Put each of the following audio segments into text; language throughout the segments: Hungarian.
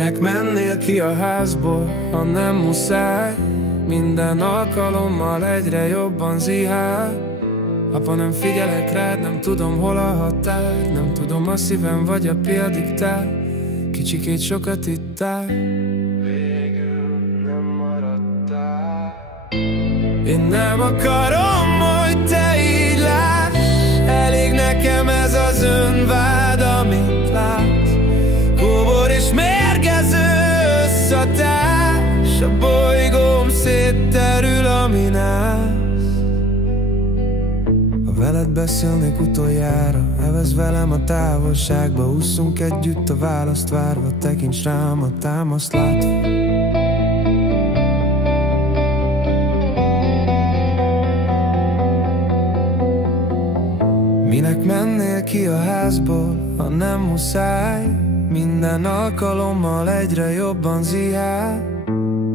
Minek mennél ki a házból, ha nem muszáj? Minden alkalommal egyre jobban zihál. Apa, nem figyelek rád, nem tudom, hol a határ. Nem tudom, a szívem vagy a pia diktál. Kicsikét sokat ittál, végül nem maradtál. Én nem akarom, hogy te így láss. Elég nekem ez az önvád, amit látsz. Kóbor és mérgező összetárs. A bolygóm szétterül, amin állsz. Ha veled beszélnék utoljára, evezd velem a távolságba. Ússzunk együtt a választ várva, tekints rám a támaszt látva. Minek mennél ki a házból, ha nem muszáj? Minden alkalommal egyre jobban zihál.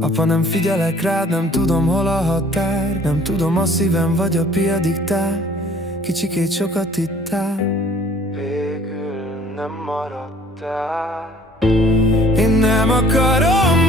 Apa, nem figyelek rád, nem tudom, hol a határ. Nem tudom, a szívem vagy a pia diktál. Kicsikét sokat ittál, végül nem maradtál. Én nem akarom,